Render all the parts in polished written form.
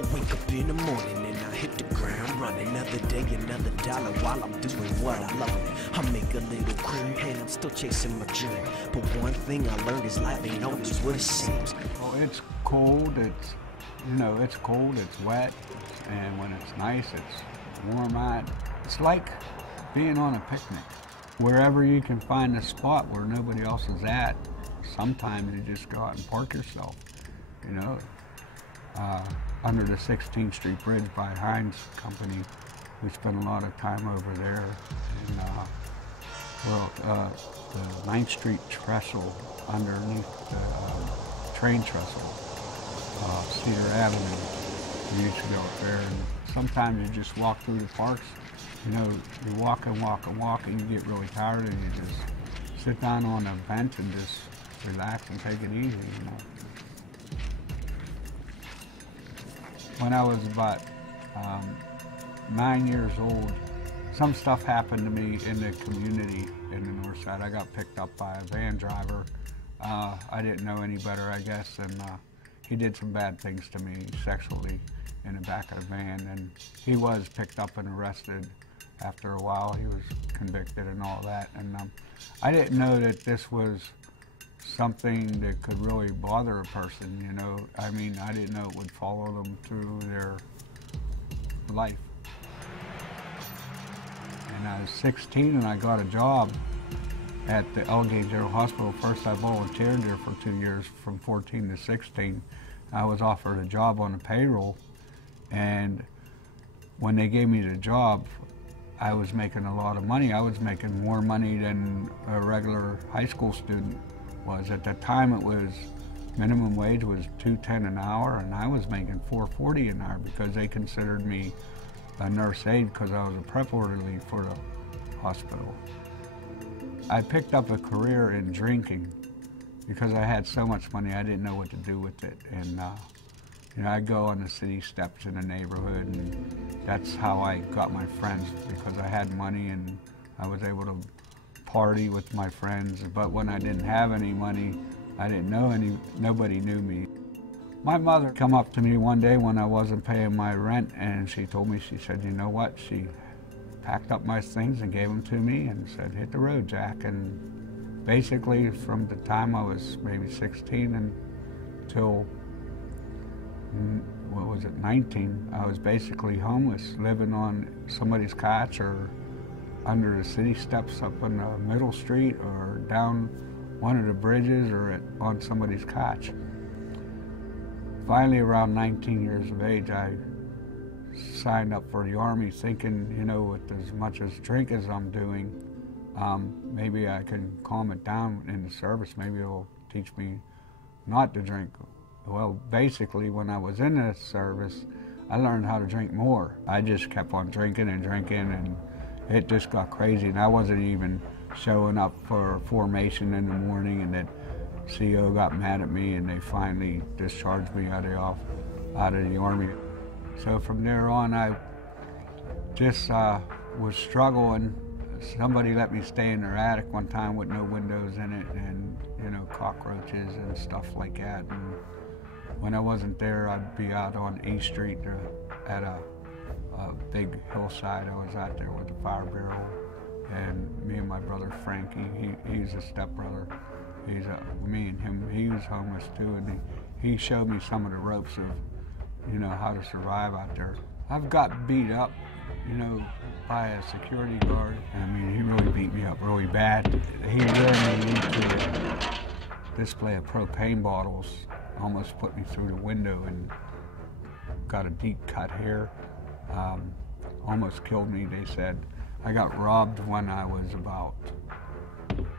I wake up in the morning and I hit the ground running. Another day, another dollar while I'm doing what I love. I make a little cream and I'm still chasing my dream. But one thing I learned is life ain't always what it seems. Well, it's cold, it's cold, it's wet, and when it's nice, it's warm out. It's like being on a picnic. Wherever you can find a spot where nobody else is at, sometimes you just go out and park yourself, under the 16th Street Bridge by Heinz Company. We spent a lot of time over there. And, the 9th Street trestle underneath the train trestle, Cedar Avenue. We used to go up there, and sometimes you just walk through the parks. You walk and walk and walk, and you get really tired, and you just sit down on a bench and just relax and take it easy. When I was about 9 years old, some stuff happened to me in the community in the North Side. I got picked up by a van driver. I didn't know any better, I guess, and he did some bad things to me sexually in the back of the van, and he was picked up and arrested. After a while, he was convicted and all that, and I didn't know that this was something that could really bother a person, I mean, I didn't know it would follow them through their life. And I was 16 and I got a job at the Elgate General Hospital. First I volunteered there for 2 years, from 14 to 16. I was offered a job on the payroll, and when they gave me the job, I was making a lot of money. I was making more money than a regular high school student was. At that time, it was minimum wage was $2.10 an hour, and I was making $4.40 an hour because they considered me a nurse aide because I was a prep orderly for the hospital. I picked up a career in drinking because I had so much money I didn't know what to do with it, and I'd go on the city steps in the neighborhood, and that's how I got my friends, because I had money and I was able to party with my friends. But when I didn't have any money, I didn't know nobody knew me. My mother come up to me one day when I wasn't paying my rent, and she told me, she said, you know what? She packed up my things and gave them to me and said, hit the road, Jack. And basically from the time I was maybe 16 until 19, I was basically homeless, living on somebody's couch or under the city steps up on the middle street or down one of the bridges or on somebody's couch. Finally, around 19 years of age, I signed up for the Army thinking, with as much as drink as I'm doing, maybe I can calm it down in the service. Maybe it'll teach me not to drink. Well, basically, when I was in the service, I learned how to drink more. I just kept on drinking and drinking, and it just got crazy. And I wasn't even showing up for formation in the morning, and that CO got mad at me, and they finally discharged me out of the Army. So from there on, I just was struggling. Somebody let me stay in their attic one time with no windows in it, and cockroaches and stuff like that. And when I wasn't there, I'd be out on E Street at a big hillside. I was out there with the fire barrel, and me and my brother Frankie, he's a stepbrother. Me and him, he was homeless too, and he showed me some of the ropes of, how to survive out there. I've got beat up, by a security guard. I mean, he really beat me up really bad. He lured me into a display of propane bottles, almost put me through the window, and got a deep cut here. Almost killed me, they said. I got robbed when I was about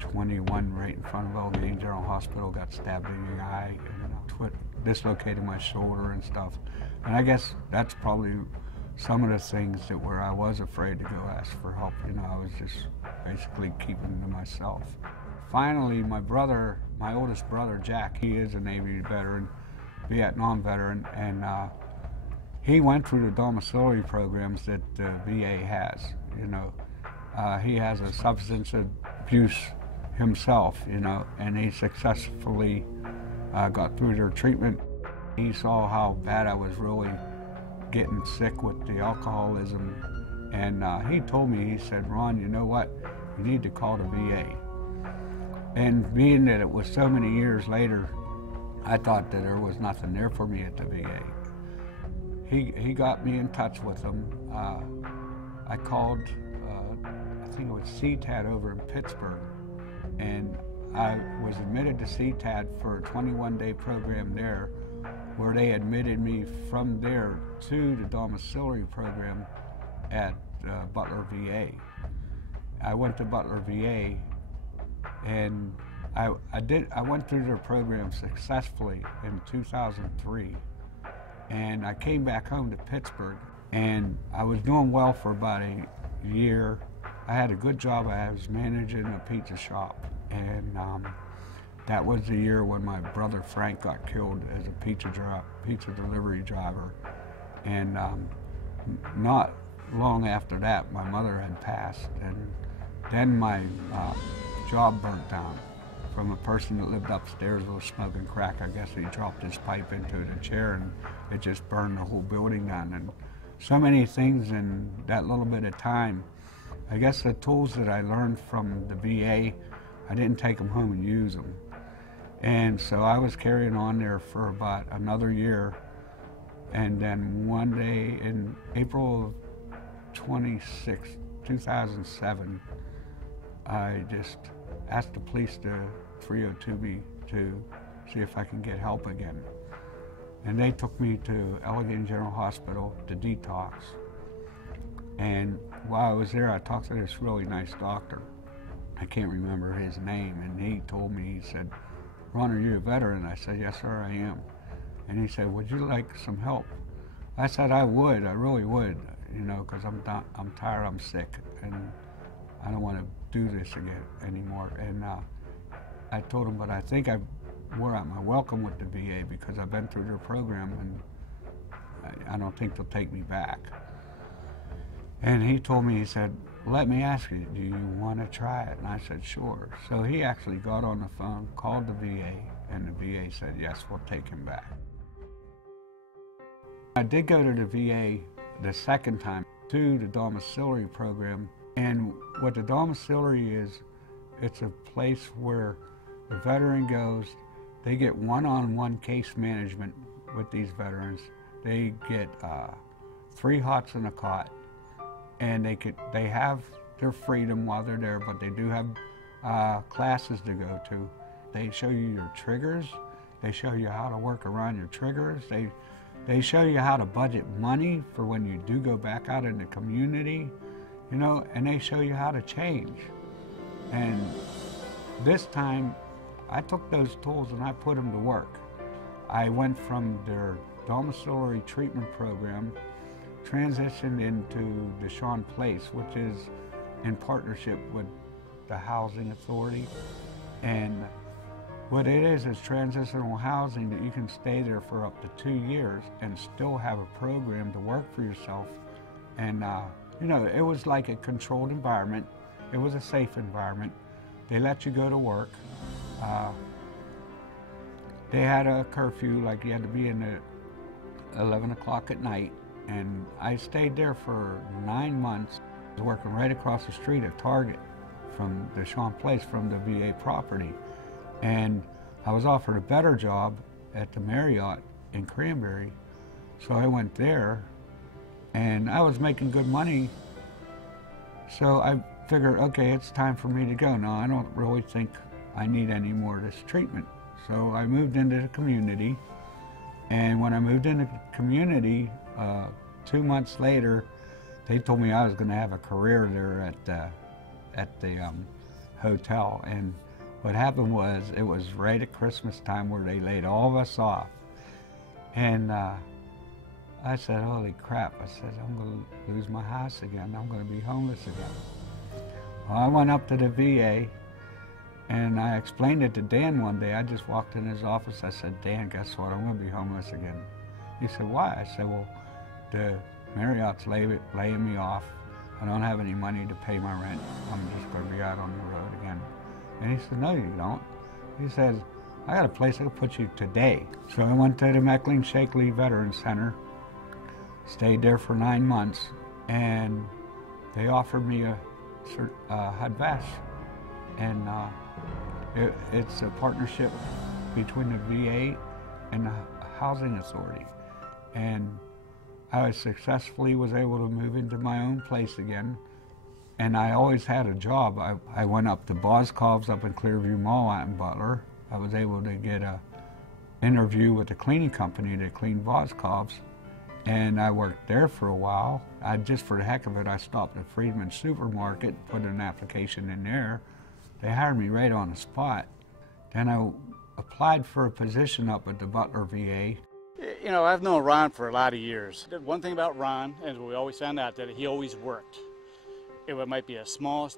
21, right in front of Elgate General Hospital, got stabbed in the eye, and dislocated my shoulder and stuff. And I guess that's probably some of the things where I was afraid to go ask for help. I was just basically keeping to myself. Finally, my oldest brother, Jack, he is a Navy veteran, Vietnam veteran, and he went through the domiciliary programs that the VA has. He has a substance abuse himself, and he successfully got through their treatment. He saw how bad I was really getting sick with the alcoholism. And he told me, he said, Ron, you know what? You need to call the VA. And being that it was so many years later, I thought that there was nothing there for me at the VA. He got me in touch with them. I called, I think it was CTAD over in Pittsburgh, and I was admitted to CTAD for a 21-day program there, where they admitted me from there to the domiciliary program at Butler VA. I went to Butler VA, and I went through their program successfully in 2003, and I came back home to Pittsburgh, and I was doing well for about a year. I had a good job. I was managing a pizza shop, and that was the year when my brother Frank got killed as a pizza delivery driver. And not long after that, my mother had passed, and then my job burnt down from a person that lived upstairs was smoking crack. I guess he dropped his pipe into the chair, and it just burned the whole building down. And so many things in that little bit of time. I guess the tools that I learned from the VA, I didn't take them home and use them. And so I was carrying on there for about another year. And then one day in April of 26, 2007, I just asked the police to 302 me to see if I can get help again. And they took me to Allegheny General Hospital to detox. And while I was there, I talked to this really nice doctor. I can't remember his name, and he told me, he said, Ron, are you a veteran? I said, yes, sir, I am. And he said, would you like some help? I said, I would, I really would, you know, because I'm tired, I'm sick, and I don't want to do this again anymore. And I told him, but I think I wore out my welcome with the VA because I've been through their program, and I don't think they'll take me back. And he told me, he said, let me ask you, do you want to try it? And I said, sure. So he actually got on the phone, called the VA, and the VA said, yes, we'll take him back. I did go to the VA the second time to the domiciliary program. And what the domiciliary is, it's a place where the veteran goes, they get one-on-one case management with these veterans. They get 3 hots and a cot, and they have their freedom while they're there, but they do have classes to go to. They show you your triggers. They show you how to work around your triggers. They show you how to budget money for when you do go back out in the community, you know, and they show you how to change. And this time, I took those tools and I put them to work. I went from their domiciliary treatment program, transitioned into the Shawn Place, which is in partnership with the Housing Authority. And what it is transitional housing that you can stay there for up to 2 years and still have a program to work for yourself. And you know, it was like a controlled environment. It was a safe environment. They let you go to work. They had a curfew, like you had to be in at 11 o'clock at night. And I stayed there for 9 months, working right across the street at Target from the Shawn Place, from the VA property. And I was offered a better job at the Marriott in Cranberry. So I went there, and I was making good money. So I figured, okay, it's time for me to go. Now, I don't really think I need any more of this treatment. So I moved into the community. And when I moved into the community, 2 months later, they told me I was going to have a career there at the hotel. And what happened was, it was right at Christmas time where they laid all of us off. And I said, holy crap, I said, I'm going to lose my house again. I'm going to be homeless again. Well, I went up to the VA, and I explained it to Dan one day. I just walked in his office. I said, Dan, guess what? I'm going to be homeless again. He said, why? I said, well, the Marriott's laying me off. I don't have any money to pay my rent. I'm just going to be out on the road again. And he said, no, you don't. He says, I got a place that'll put you today. So I went to the Meckling Shakely Veterans Center, stayed there for 9 months, and they offered me a HUD vest. And it's a partnership between the VA and the Housing Authority. And I successfully was able to move into my own place again. And I always had a job. I went up to Boscov's up in Clearview Mall out in Butler. I was able to get an interview with the cleaning company that cleaned Boscov's. And I worked there for a while. Just for the heck of it, I stopped at Freedman's Supermarket, put an application in there. They hired me right on the spot. Then I applied for a position up at the Butler VA. You know, I've known Ron for a lot of years. One thing about Ron, and we always found out, that he always worked. It might be a small,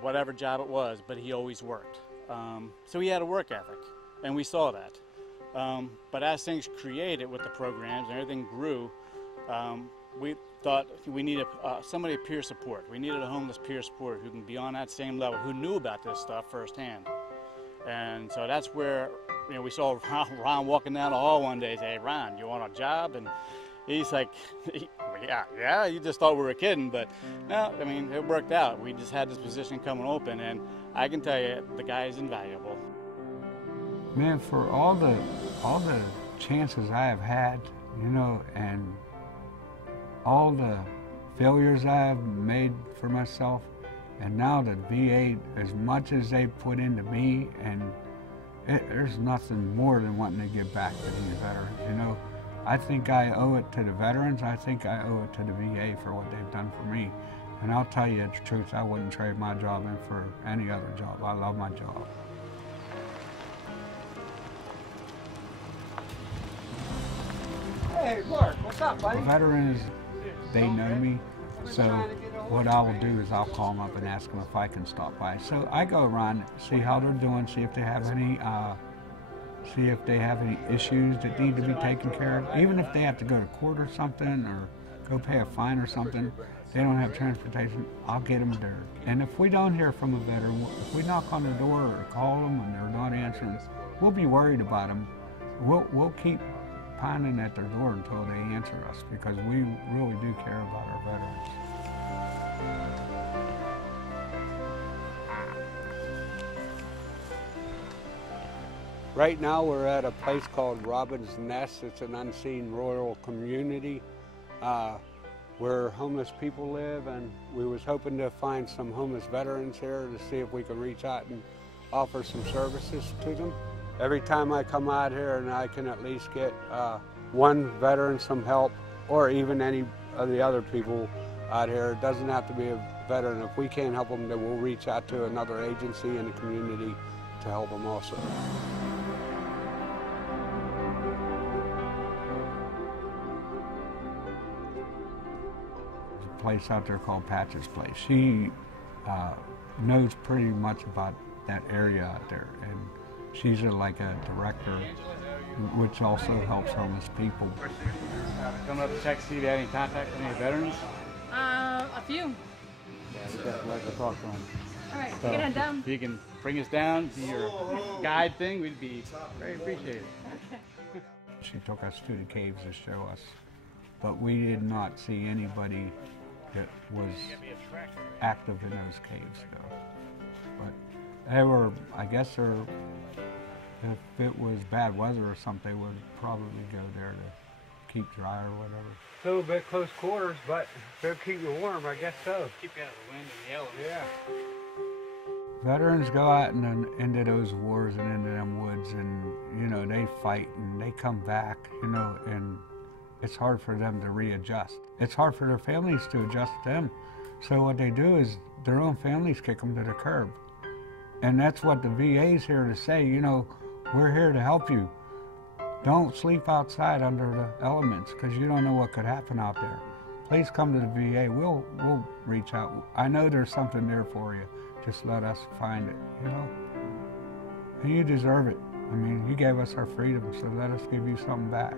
whatever job it was, but he always worked. So he had a work ethic, and we saw that. But as things created with the programs and everything grew, we thought we needed somebody peer support. We needed a homeless peer support who can be on that same level, who knew about this stuff firsthand. And so that's where, you know, we saw Ron walking down the hall one day and say, "Hey, Ron, you want a job?" And he's like, yeah, you just thought we were kidding, but no, I mean, it worked out. We just had this position coming open, and I can tell you, the guy is invaluable. Man, for all the chances I have had, you know, and all the failures I have made for myself, and now the VA, as much as they put into me, and there's nothing more than wanting to give back to these veterans, you know. I think I owe it to the veterans. I think I owe it to the VA for what they've done for me. And I'll tell you the truth, I wouldn't trade my job in for any other job. I love my job. Hey, Mark, what's up, buddy? Veterans, they know me, so what I will do is I'll call them up and ask them if I can stop by. So I go around, see how they're doing, see if they have any issues that need to be taken care of. Even if they have to go to court or something, or go pay a fine or something, they don't have transportation, I'll get them there. And if we don't hear from a veteran, if we knock on the door or call them and they're not answering, we'll be worried about them. We'll keep pounding at their door until they answer us, because we really do care about our veterans. Right now we're at a place called Robin's Nest. It's an unseen rural community where homeless people live, and we was hoping to find some homeless veterans here to see if we could reach out and offer some services to them. Every time I come out here and I can at least get one veteran some help, or even any of the other people out here, it doesn't have to be a veteran. If we can't help them, then we'll reach out to another agency in the community to help them also. There's a place out there called Patch's Place. She knows pretty much about that area out there, and she's like a director, which also helps homeless people. Coming up to check, see if you have any contact with any veterans? A few. Yeah, we'd definitely like to talk to them. All right, So, get on down. if you can bring us down, do your guide thing, we'd be very appreciated. She took us to the caves to show us, but we did not see anybody that was active in those caves, though. But they were, I guess, if it was bad weather or something, they would probably go there to keep dry or whatever. A little bit close quarters, but they'll keep you warm, I guess so. Keep you out of the wind and the elements. Yeah. Veterans go out into those wars and into them woods, and you know, they fight and they come back, you know, and it's hard for them to readjust. It's hard for their families to adjust to them. So what they do is their own families kick them to the curb. And that's what the VA's here to say, you know, we're here to help you. Don't sleep outside under the elements, because you don't know what could happen out there. Please come to the VA. We'll reach out. I know there's something there for you. Just let us find it, you know? And you deserve it. I mean, you gave us our freedom, so let us give you something back.